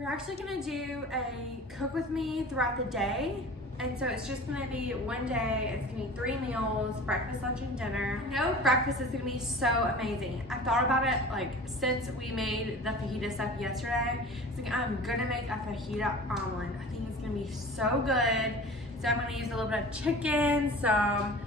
We're actually gonna do a cook with me throughout the day. And so it's just gonna be one day, it's gonna be 3 meals, breakfast, lunch, and dinner. I know breakfast is gonna be so amazing. I thought about it like since we made the fajita stuff yesterday. It's like I'm gonna make a fajita omelet. I think it's gonna be so good. So I'm gonna use a little bit of chicken, some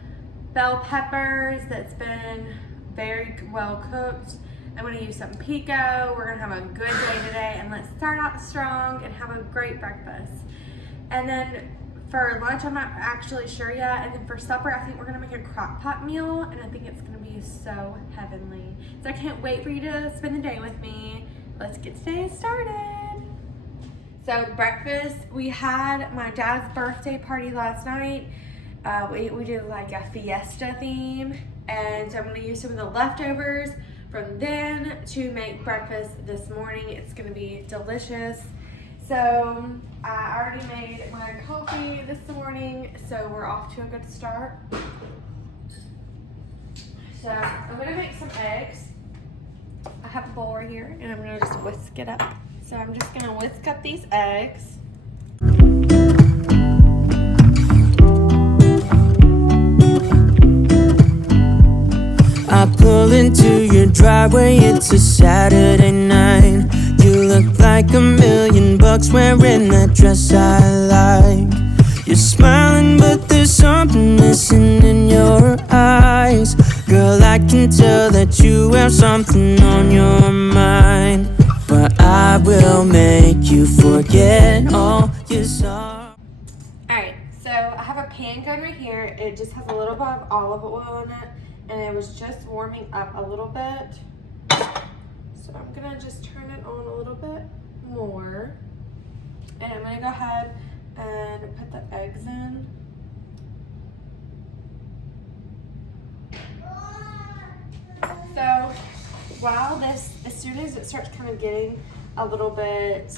bell peppers that's been very well cooked. I'm gonna use some pico. We're gonna have a good day today, and let's start out strong and have a great breakfast. And then for lunch, I'm not actually sure yet. And then for supper, I think we're gonna make a crock pot meal, and I think it's gonna be so heavenly. So I can't wait for you to spend the day with me. Let's get today started. So breakfast, we had my dad's birthday party last night. We did like a fiesta theme, and so I'm gonna use some of the leftovers from then to make breakfast this morning. It's gonna be delicious. So I already made my coffee this morning, so we're off to a good start. So I'm gonna make some eggs. I have a bowl right here, and I'm gonna just whisk it up. So I'm just gonna whisk up these eggs. I pull into your driveway, it's a Saturday night. You look like $1,000,000 wearing that dress I like. You're smiling, but there's something missing in your eyes. Girl, I can tell that you have something on your mind. But I will make you forget all your sorrow. Alright, so I have a pan going right here. It just has a little bit of olive oil in it, and it was just warming up a little bit. So I'm gonna just turn it on a little bit more. And I'm gonna go ahead and put the eggs in. So while this, as soon as it starts kind of getting a little bit,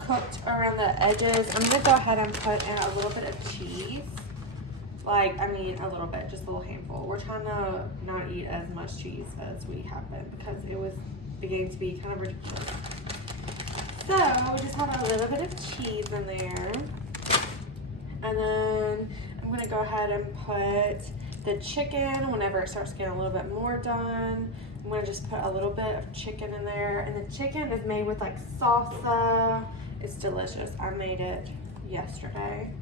cooked around the edges, I'm gonna go ahead and put in a little bit of cheese. A little bit, just a little handful. We're trying to not eat as much cheese as we have been because it was beginning to be kind of ridiculous. So we just have a little bit of cheese in there. And then I'm gonna go ahead and put the chicken whenever it starts getting a little bit more done. I'm gonna just put a little bit of chicken in there. And the chicken is made with like salsa. It's delicious. I made it yesterday.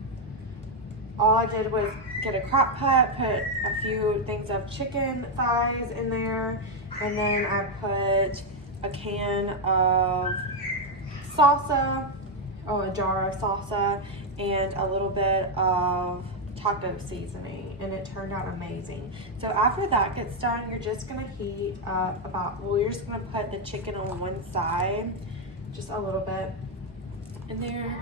All I did was get a crock pot, put a few things of chicken thighs in there, and then I put a can of salsa, or a jar of salsa, and a little bit of taco seasoning, and it turned out amazing. So after that gets done, you're just gonna heat up you're just gonna put the chicken on one side, just a little bit in there.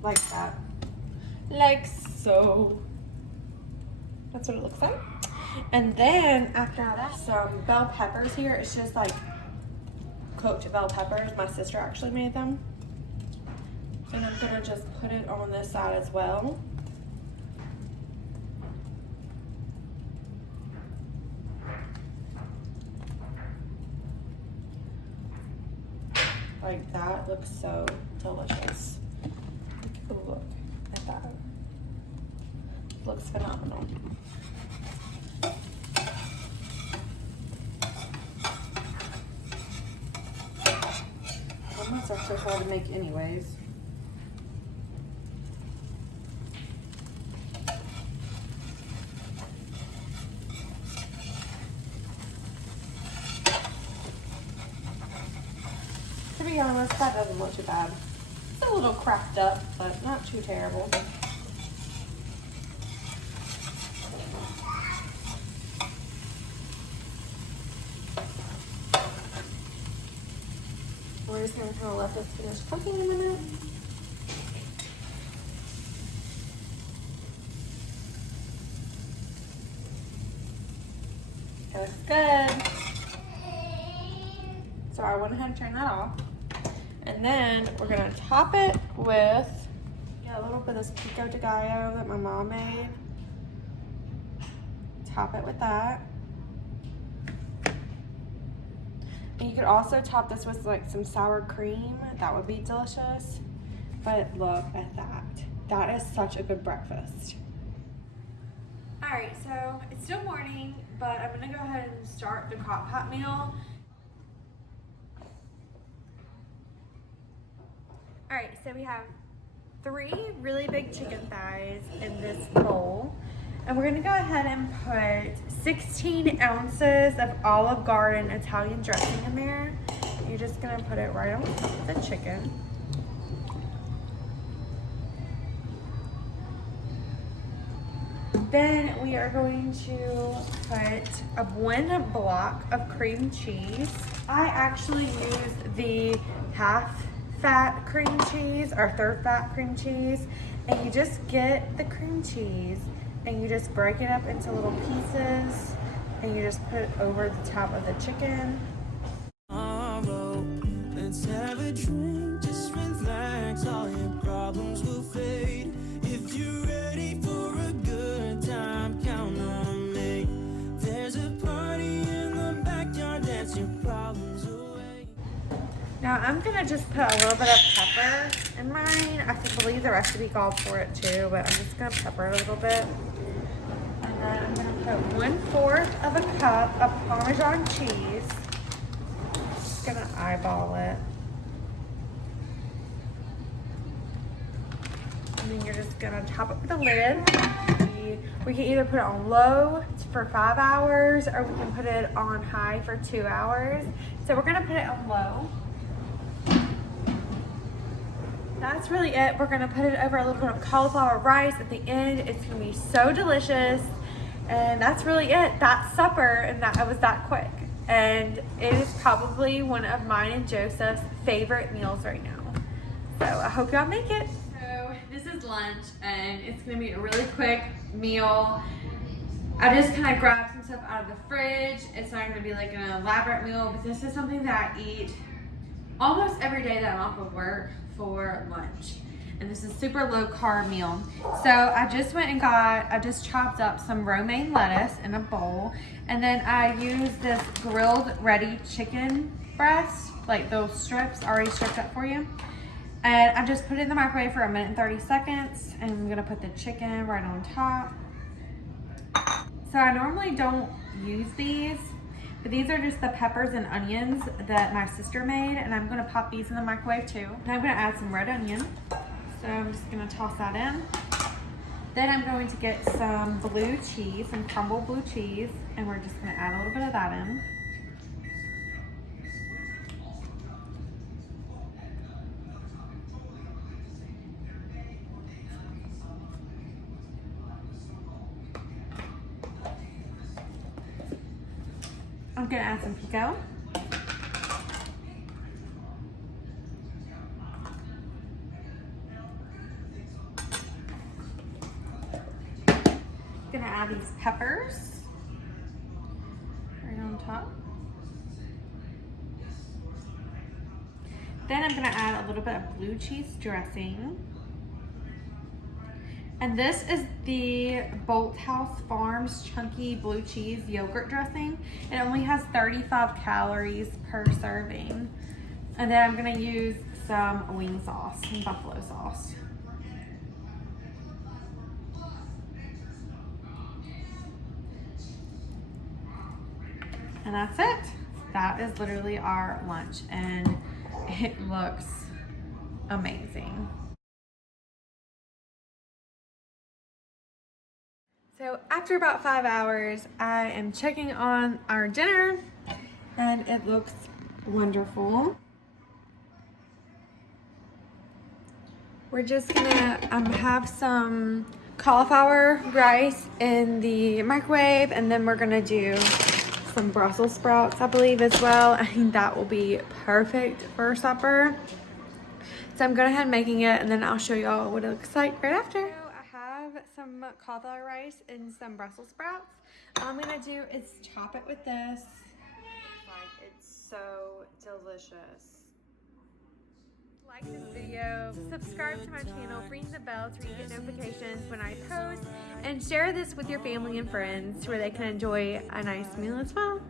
Like that. Like so. That's what it looks like. And then after that, some bell peppers here. It's just like cooked bell peppers. My sister actually made them. And I'm gonna just put it on this side as well. Like that. Looks so delicious. Look at that. Looks phenomenal. Omelets are so hard to make anyways. To be honest, that doesn't look too bad. It's a little cracked up, but not too terrible. We're just gonna kind of let this finish cooking a minute. It looks good. So I went ahead and turned that off. And then we're gonna top it with a little bit of this pico de gallo that my mom made. Top it with that. And you could also top this with like some sour cream. That would be delicious. But look at that. That is such a good breakfast. All right, so it's still morning, but I'm gonna go ahead and start the crock pot meal. All right, so we have 3 really big chicken thighs in this bowl. And we're gonna go ahead and put 16 ounces of Olive Garden Italian dressing in there. You're just gonna put it right on the chicken. Then we are going to put 1 block of cream cheese. I actually use the half fat cream cheese or third fat cream cheese. And you just get the cream cheese and you just break it up into little pieces and you just put it over the top of the chicken. Let's have a drink, just relax, all your problems will fade. If you're ready for a good time, count on me. There's a party in the backyard, dance your problems away. Now I'm gonna just put a little bit of pepper in mine. I believe the recipe called for it too, but I'm just gonna pepper it a little bit. And then I'm gonna put 1/4 of a cup of Parmesan cheese. Just gonna eyeball it. And then you're just gonna top it with a lid. We can either put it on low for 5 hours or we can put it on high for 2 hours. So we're gonna put it on low. That's really it. We're gonna put it over a little bit of cauliflower rice at the end. It's gonna be so delicious. And that's really it. That's supper, and it was that quick. And it is probably one of mine and Joseph's favorite meals right now. So I hope y'all make it. So this is lunch, and it's gonna be a really quick meal. I just kind of grabbed some stuff out of the fridge. It's not gonna be like an elaborate meal, but this is something that I eat almost every day that I'm off of work for lunch. And this is super low carb meal. So I just chopped up some romaine lettuce in a bowl. And then I used this grilled ready chicken breast, like those strips already stripped up for you. And I just put it in the microwave for 1 minute and 30 seconds. And I'm gonna put the chicken right on top. So I normally don't use these, but these are just the peppers and onions that my sister made. And I'm gonna pop these in the microwave too. And I'm gonna add some red onion. So I'm just gonna toss that in. Then I'm going to get some blue cheese, some crumbled blue cheese, and we're just gonna add a little bit of that in. I'm gonna add some pico. Gonna add these peppers right on top. Then I'm gonna add a little bit of blue cheese dressing. And this is the Bolthouse Farms Chunky Blue Cheese Yogurt Dressing. It only has 35 calories per serving. And then I'm gonna use some wing sauce, some buffalo sauce. And that's it. That is literally our lunch, and it looks amazing. So after about 5 hours, I am checking on our dinner, and it looks wonderful. We're just gonna have some cauliflower rice in the microwave, and then we're gonna do some Brussels sprouts, I believe, as well. I think that will be perfect for supper. So I'm going ahead and making it, and then I'll show y'all what it looks like right after. So I have some cauliflower rice and some Brussels sprouts. All I'm gonna do is chop it with this. It's so delicious. Like this video, subscribe to my channel, ring the bell so you get notifications when I post, and share this with your family and friends where they can enjoy a nice meal as well.